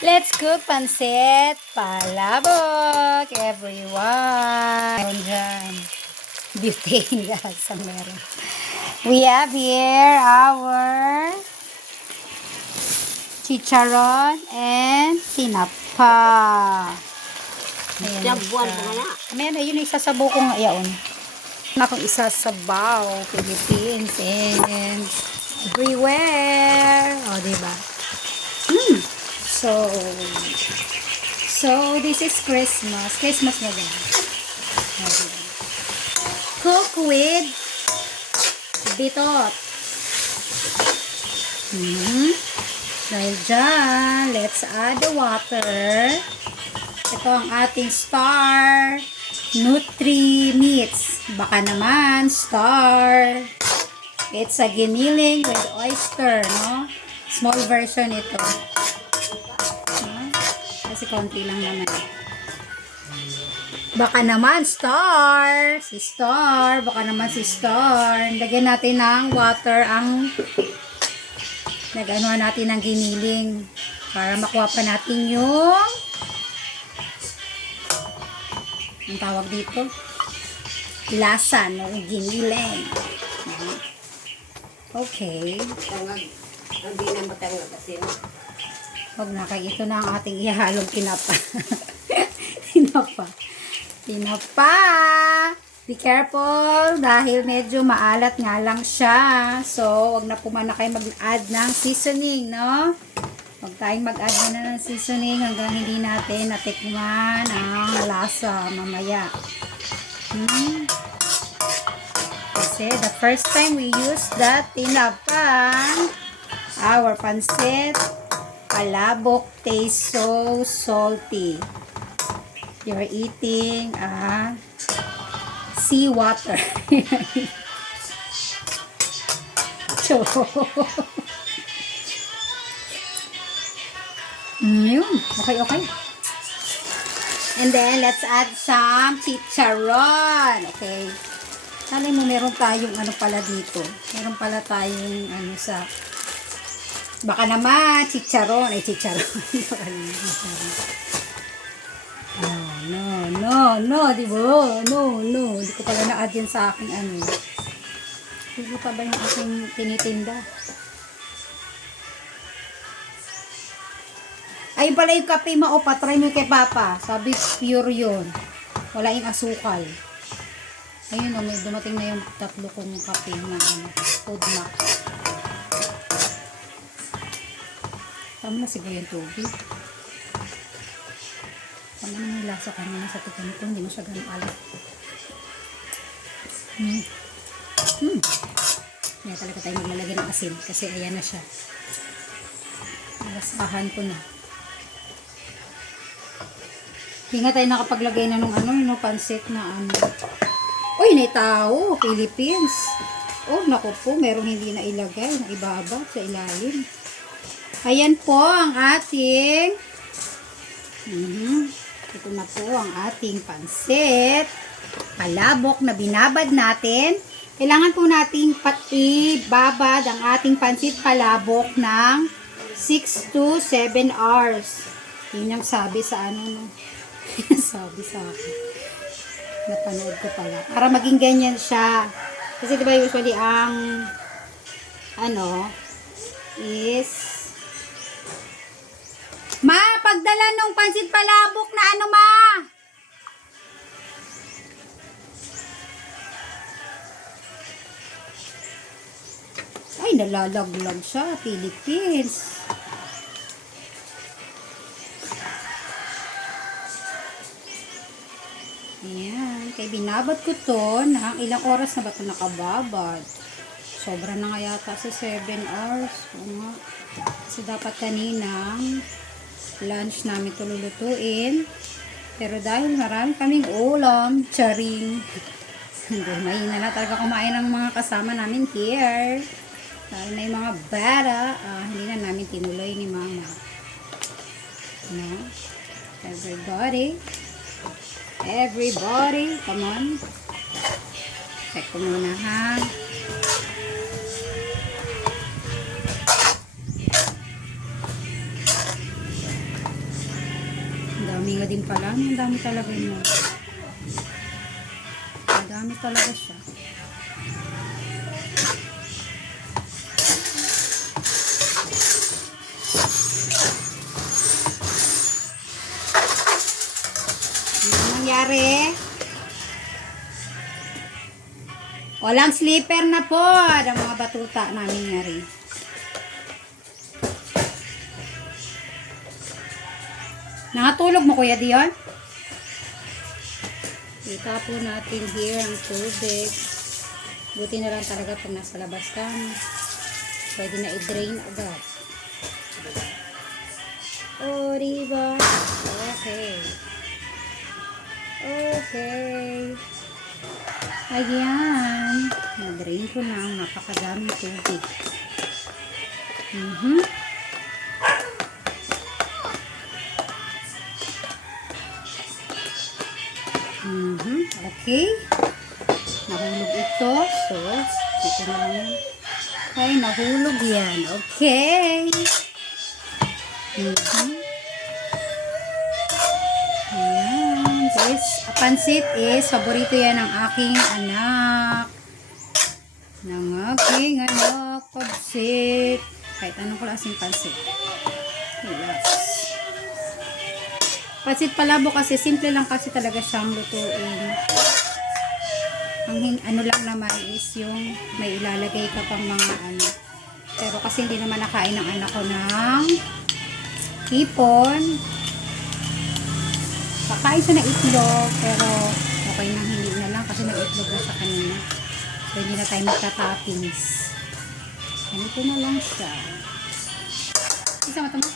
Let's cook pancit palabok, everyone. Meron dyan. Butane, guys. Meron. We have here our chicharon and tinapa. Ayan Ilang buwan siya. pa kaya? Ayan, yun yung isasabaw ko nga yaon. Akong isasabaw, Philippines, and everywhere. O, diba? So this is Christmas. Christmas na din. Cook with bitot. Dahil dyan, let's add the water. Ito ang ating star Nutri Meats. Baka naman, star. It's a giniling with oyster, no? Small version ito. Kasi konti lang naman. Baka naman, star. Si star. Baka naman si star. Lagyan natin ng water ang nag-anuhan natin ng giniling. Para makuha pa natin yung ang tawag dito lasa ng giniling. Okay. Ang binamatang kasi Huwag na kayo. Ito na ang ating ihahalong tinapa. Tinapa. Be careful dahil medyo maalat nga lang siya. So, huwag na po na kayo mag-add ng seasoning, no? Huwag tayong mag-add na ng seasoning hanggang hindi natin natikman ang lasa mamaya. Kasi the first time we use the tinapa, our pancit palabok tastes so salty. You're eating seawater. Yun. Okay. And then, let's add some chicharon. Okay. Alam mo, meron tayong ano pala dito. Meron pala tayong ano sa baka naman, chicharon. Ay, chicharon. No, di ba? No. Hindi ko pala na-add yan sa aking ano. Pupunta ba yung aking tinitinda? Ayun pala yung kape mo. O, patry mo kay Papa. Sabi, pure yun. Wala yung asukal. Ayun o, may dumating na yung tatlo kong kape na ano, food max. Tama na siguro yung tubig. Tama na may lasa ka naman sa tigan ko. Hindi mo siya ganun alat. Kaya talaga tayo maglalagay ng asin. Kasi ayan na siya. Nalasahan ko na. Hindi nga tayo nakapaglagay na nung ano, no, pancit na ano. Uy, may tao. Philippines. Oh, naku po. Merong hindi na ilagay. Na ibaba sa ilalim. Ayan po ang ating ito na po ang ating pancit palabok na binabad natin. Kailangan po nating ibabad ang ating pancit palabok ng 6 to 7 hours. Yun ang sabi sa ano, no? Sabi sa akin. Napanood ko pala. Para maging ganyan siya. Kasi diba usually ang ano is Ma, pagdala nung pansit palabok na ano, Ma? Ay, nalalaglag siya. Philippines. Ayan. Kaya binabad ko to na ilang oras na ba ito nakababad? Sobra na nga yata sa 7 hours. O nga. Kasi dapat kaninang lunch namin ito lulutuin. Pero dahil marami kaming ulam, charing. Mahina na talaga kumain ng mga kasama namin here. Dahil na yung mga bata, hindi na namin tinuloy ni Mama. No? Everybody, come on. Check ko muna, ha? dami nga din pala. Ang dami talaga yun. Ang dami talaga siya. Ano nangyari? Walang slipper na po ang mga batuta namin ngari. Nakatulog mo, Kuya Dion? Itapo natin here ang tubig. Buti na lang talaga pag nasa labas ka. Pwede na i-drain agad. Oh, diba? Okay. Okay. Ayan. Na-drain ko na ang napakadaming tubig. Okay. Nahulog ito. So, dito na lang yan. Okay, nahulog yan. Okay. Ayan. Guys, pansit is, paborito yan ng aking anak. Ng aking anak, pansit. Kahit anong klaseng pansit. Yes. Pansit palabo kasi, simple lang kasi talaga siyang lutuin. Ang ano lang naman is yung may ilalagay ka pang mga ano. Pero kasi hindi naman nakain ng anak ko ng hipon. Kakain siya ng itlog, pero okay nang hindi na lang kasi nag-itlog na sa kanina. So hindi na tayo magta-toppings. Ganito na lang siya. Isa mata mo?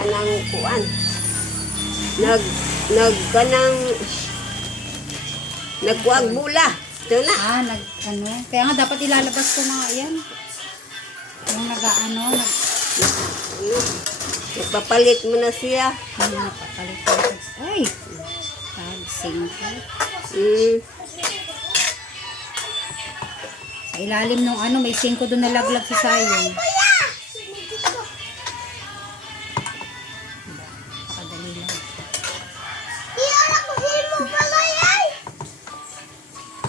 Kanang kuan. Kanang nagkuag bula. Ito na. Ano. Kaya nga dapat ilalabas ko na yan. Yung Nagpapalit mo na siya. Nagpapalit ko. Ay! Tagsing ko. Sa ilalim nung may 5 doon nalaglag sa sayong. Pakadali lang.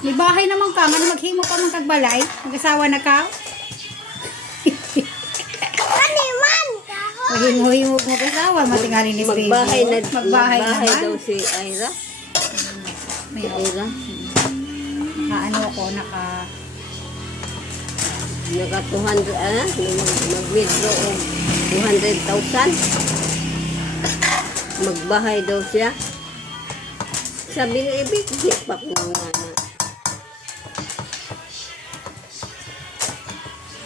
May bahay naman ka, man maghimo pa man kagbalay, mag-asawa na ka. Mahimo-himo mo mag-asawa, matingali ni baby. Magbahay naman. Daw si Ira. May Ira. Naka 200, mag-withdraw o 200,000. Magbahay daw siya. Sabi ng ibig, hipak mo nga na.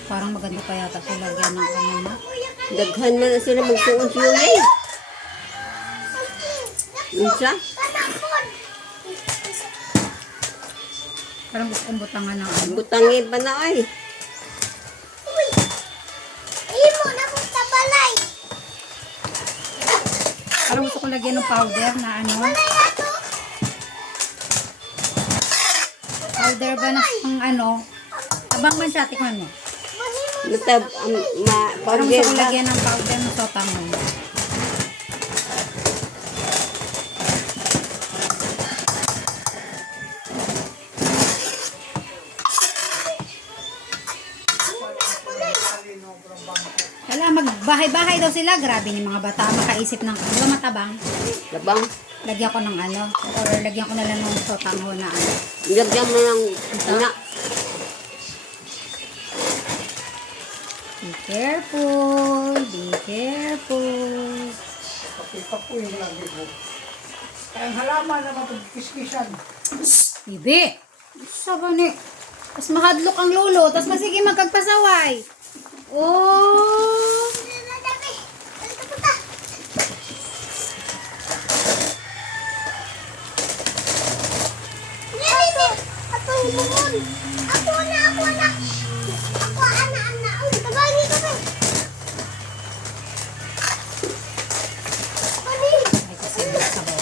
parang maganda pa yata sila lagyan ng kanina. Daghan man na sila magsuon siya yun. Isa? Parang gusto kong butangan ng ano. Butangin pa na ay. Parang gusto kong lagyan ng powder na ano. Powder ba na ang ano. Tabang man siya, tikman mo. Parang gusto kong lagyan ng powder na sotanghon. Wala, magbahay-bahay daw sila. Grabe ni mga bata. Makaisip ng ano, matabang. Labang. Lagyan ko ng ano. Or lagyan ko na lang ng sotanghon na ano. Lagyan mo ng anak. Be careful. Be careful. Papi yung lagi mo. Ang halaman naman itong kiskisan. Bibi. Saba ni. Tapos mahadlok ang lolo. Tapos masige magkagpasaway. Oh. Ay, kasi sabaw.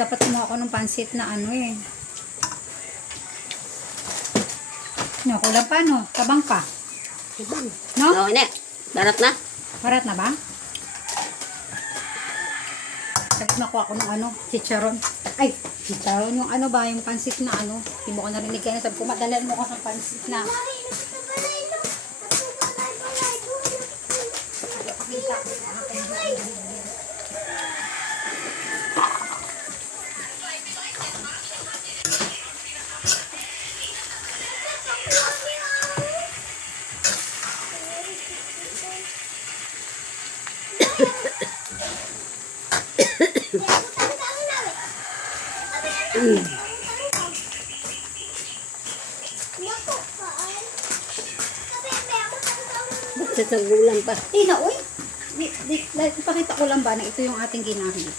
dapat kumuha ako ng pansit na ano eh. No, kulang pa no? Tabang pa. No? No, hindi. Darat na. Parat na ba? Tapos nakuha ko ng ano, chicharon. Ay, chicharon yung ano ba, yung pansit na ano. Hindi mo ko narinig kaya sabi ko, madalan mo ko sa pansit na. Ba't sasagulan pa? Na, uy! Ipakita ko lang ba na ito yung ating ginahit.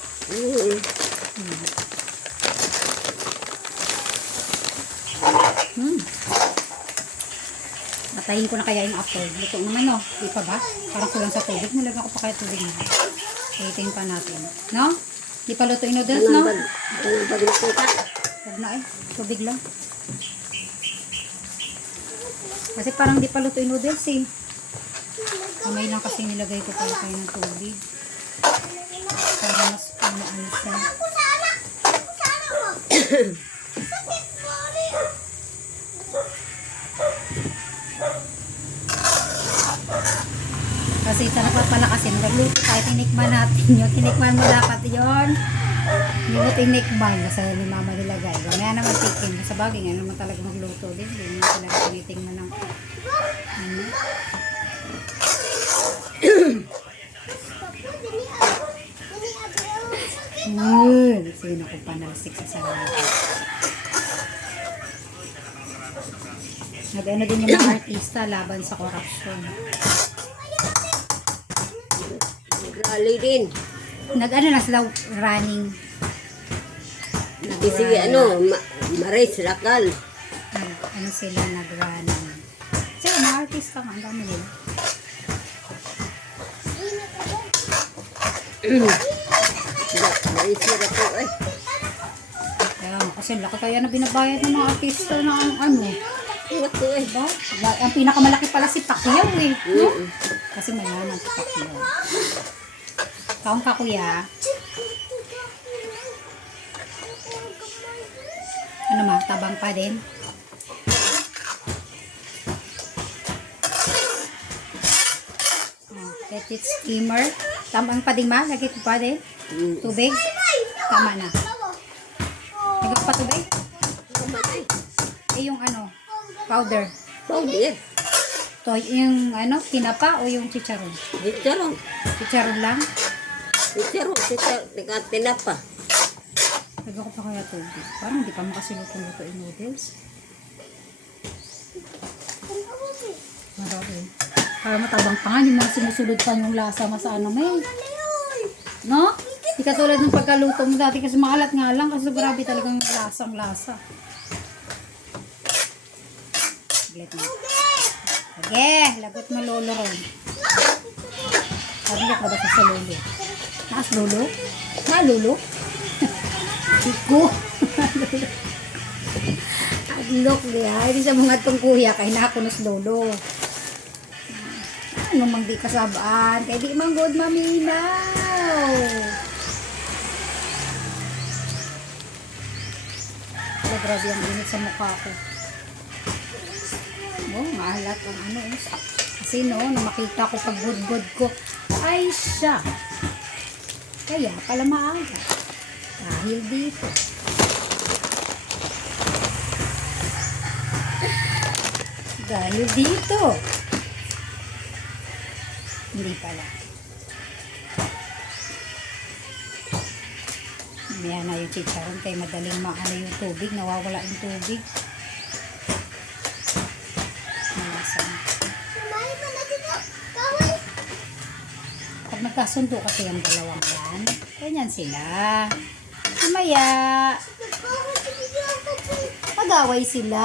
Mm. Matayin ko na kaya yung apple. Luto naman no. Di pa ba? Parang kulang sa tubig. Nilagyan ko pa kaya tubig na. Itin pa natin. No? Di pa luto yung noodles, no? Anong pagluto ka? Huwag na eh. Tubig lang. Kasi parang di pa luto yung noodles eh. Kamay lang kasi nilagay ko pala kayo ng tubig. Para mas ano siya. Kasi sa pala kasi nagluto tayo, tinikman natin yun. Tinikman mo dapat yun. Hindi mo tinikman. Masaya ni mama nilagay. Mamaya naman tikin. Sa bagay nga naman talaga magluto din. Hindi mo talaga tinitingnan ng ano. Sino ko panalisik sa sarili. Nag-ano din yung mga artista laban sa korupsyon. Rally din. Nag-ano na sila running. Sige, Maris Rakal. Ano sila nag-running. Sila mga artista nga. Ang dami nila. Maris Rakal. Ay. Ayan, kasi laki kaya na binabayad ng mga artista na ano. Ito eh. Diba? Ang pinakamalaki pala si Pacquiao eh. No? Mm. Kasi mayaman si Pacquiao. Kaong ka kuya. Ano ma? Tabang pa din? Let it skimmer. Tabang pa din ma? Lagi ko pa din? Tubig? Tama na. Lagi ko pa tubig? Eh yung ano? Powder. Powder. To, yung ano? Tinapa o yung chicharon? Chicharon. Chicharon lang? Chicharon. Tinapa. Lagyan ko pa kaya tubig. Parang hindi pa makasiluto-luto yung noodles. Marami. Para matabang pa nga, hindi mo sinusulod pa yung lasa sa ano may. No? Hindi katulad ng pagkaluto mo dati kasi maalat nga lang kasi grabe talagang lasang-lasa. Saglit mo. Sige, lagot mo lolo ron. Sabi ka ba sa lolo? Naas lolo? Na lolo? Iko. Adlok niya. Hindi sa mga itong kuya kay nakunos lolo. Ano mang di kasabaan. Kaya di mang good maminaw. Grabe ang init sa mukha ko. Oh, mahalat ang ano eh. Kasi no, nung makita ko pag good ko, ay siya. Kaya pala maaga. Dahil dito. Dahil dito. Hindi pala. Yan na yung chicharon kay madaling maano yung tubig. Nawawala yung tubig. Malasan. Pag nagkasundo kasi ang dalawang yan, ganyan sila. Mamaya, mag-away sila.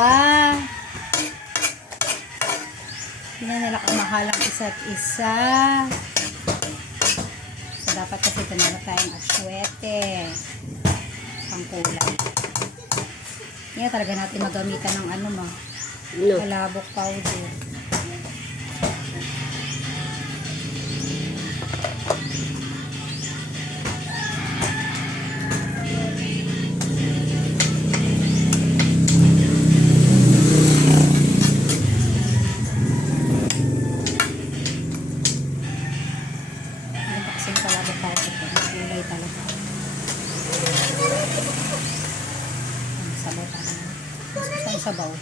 Hindi na nila kamahalang isa't isa. So, dapat kasi ito na tayong aswete. pangkulay. Yan talaga natin magamitan ng ano ma. No. Palabok powder. Ano ba kasing palabok powder? Kulay talaga. Ang sabaw tayo. Ang sabaw.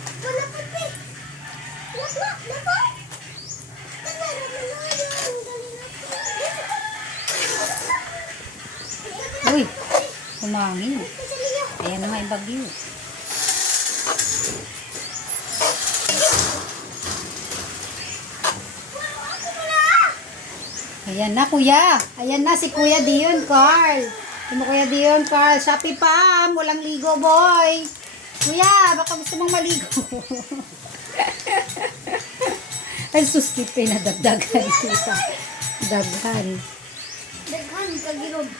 Uy, kumangin. Ayan na nga yung bagyo. Ayan na, kuya. Ayan na si Kuya Dion, Carl. Si Kuya Dion, Carl. Shopee pa. Walang ligo, boy. Kuya, baka gusto mong maligo. Ay, suskip na dagdagan. Daghan. Daghan, kagirod.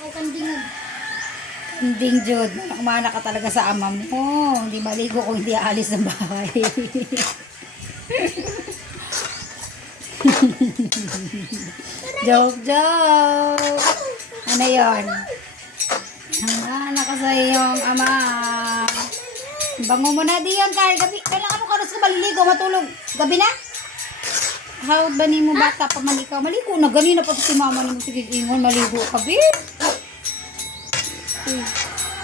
O kandingod. Ending, Jod. Umana ka talaga sa ama mo. Hindi maligo kung hindi aalis ng bahay. Joke, joke. Ano yun? Umana ka sa iyong ama. Bango mo na diyan, Carl. Gabi, kailangan mo karos ka maliligo, matulog. Gabi na? Hawad ba ni mo bata pa malikaw? Maligo na. Ganina pa si mama ni mo. Sige, ingon, maligo ka, babe.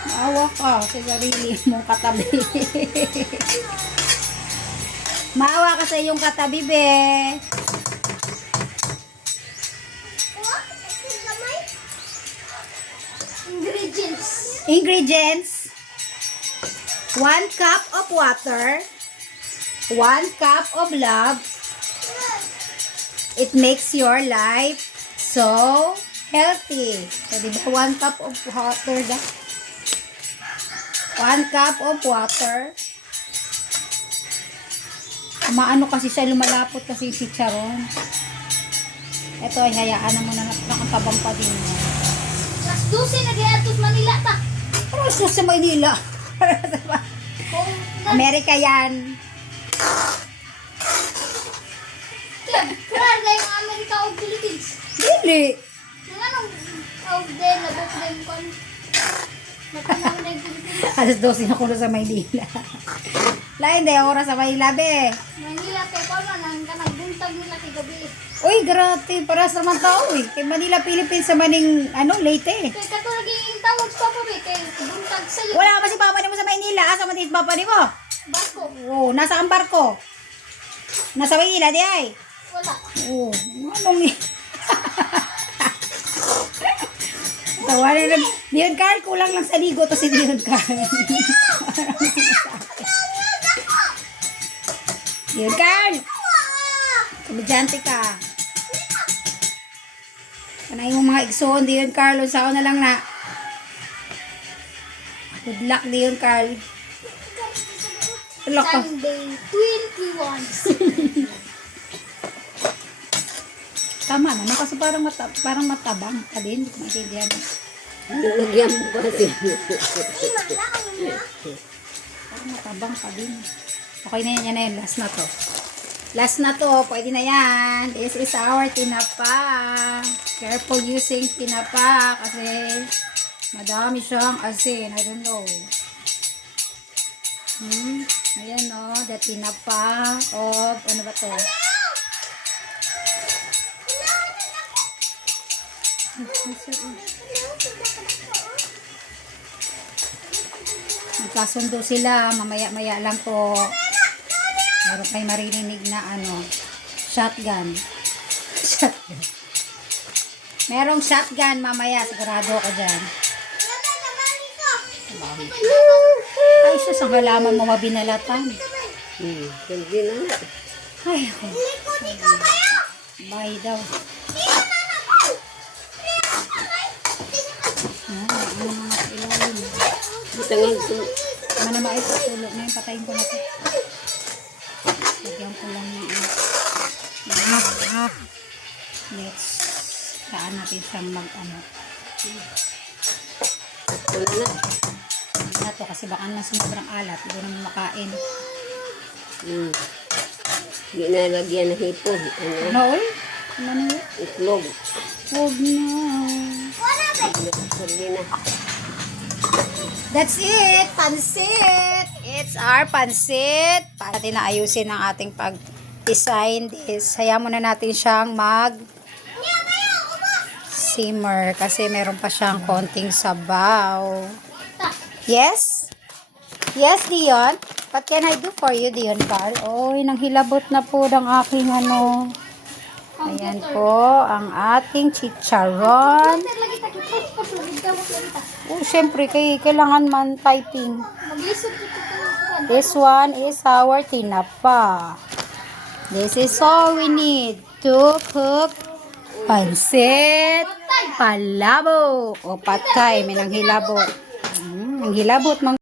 Maawa ka sa sarili mong katabi. Maawa ka sa iyong katabi, be. Ingredients. Ingredients. 1 cup of water. 1 cup of love. It makes your life so healthy. So, di ba? 1 cup of water. 1 cup of water. Maano kasi siya, lumalapot kasi si Charon. Ito ay hayaan na muna nakatabang pa din. Las 12 na giatos Manila ta. Pero sa Maynila. Kung Amerika yan. Kaya yung Amerika o Philippines. Dili. Yung anong of them, nabok them kon. Natanong na yung Philippines. Alas 12 na ko na sa Maynila. Lain day oras sa Maynila, be. Manila kay Palma, nang kanagbuntag nila kay gabi. Uy, grabe. Para sa mga tao, eh. Kay Manila, Philippines, sa maning, Leyte. Kay katulad yung tawag sa papa, be, kay buntag sa'yo. Wala ka ba si papa ni mo sa Maynila? Asa man si papa ni mo? Basko. Oo, nasa ang barko. Nasa Maynila, di ay. Wala. Oo, anong tawa na lang. Dion Carl, kulang lang sa ligo to si Dion Carl. Dion Carl! Komedyante ka. Kanay mo mga igsoon, Dion Carl. Unsa ko na lang na. Good luck, Dion Carl. Tulok ka. Sunday, 21. Tama naman kasi parang matabang ka din. Hindi ko maintindihan. Nilagyan mo pa siya. Parang matabang ka din. Okay na yan, yan na yan. Last na to. Last na to. Pwede na yan. This is our tinapa. Careful using tinapa kasi madami siyang asin. I don't know. Ayan o. The tinapa of, ano ba to? Magkasundo sila, mamaya-maya lang po. Meron kayo maririnig na shotgun. Shotgun. Merong shotgun mamaya, sigurado ako dyan. Ay, sus, ang halaman mo mabinalatan. Hindi na nga. Ay, ako. Bye daw. Ano mga ilalim. Tangan ko. Mana ba ito? Tulog na yun. Patayin ko na ito. Lagyan ko lang ng let's saan natin siyang Wala na. na to kasi baka naman sobrang alat. Hindi naman makain. Ginalagyan na hipon. Ano? Ano, oy? Ano yun? Itlog. Huwag na. Sarili na. That's it! Pansit! It's our pansit! Para natin naayusin ang ating pag-design this. Hayaan muna natin siyang simmer kasi meron pa siyang konting sabaw. Yes? Yes, Dion? What can I do for you, Dion Val? Oy, nanghilabot na po ng aking ano. Ayan po, ang ating chicharon. Lagi ta kita pasulid ka mo kita. Oh, syempre, kailangan man typing. Maglisod kita ka. This one is our tinapa. This is all we need to cook pansit palabo o patay. May nanghilabot. Nanghilabot.